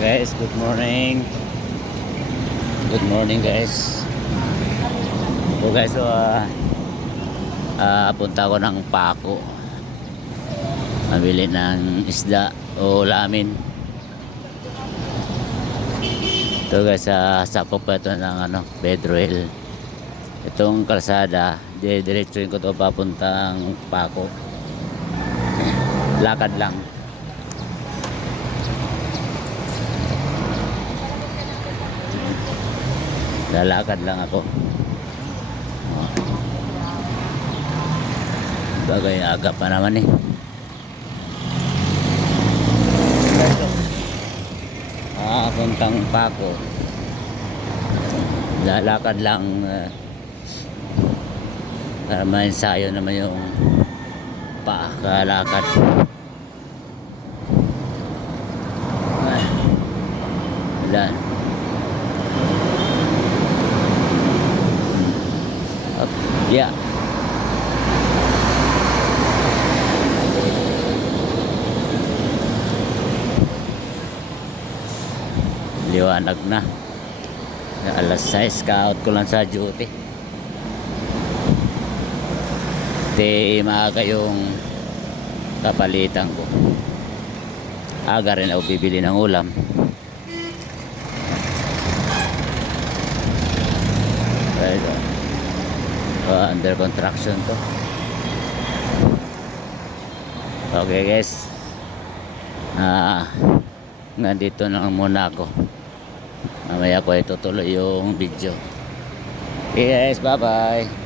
Guys, good morning. Good morning guys. So guys, punta ko ng Paco. Mabili ng isda o lamin. Ito guys, sakop pa ito ng Bedroel. Itong kalsada, diretsuin ko ito papuntang Paco. Lakad lang. Lalakad lang ako. Bagay aga pa naman eh. Puntang Paco. Lalakad lang para ma-ensayo naman yung pakalakad. Wala. Yeah. Liwanag na. Alas 6 ka-out ko lang sa duty. Di maaga yung kapalitan ko. Aga rin ako bibili ng ulam. Under construction to. Okay guys, nandito na muna ako. Mamaya ko itutuloy yung video. Okay guys, bye bye.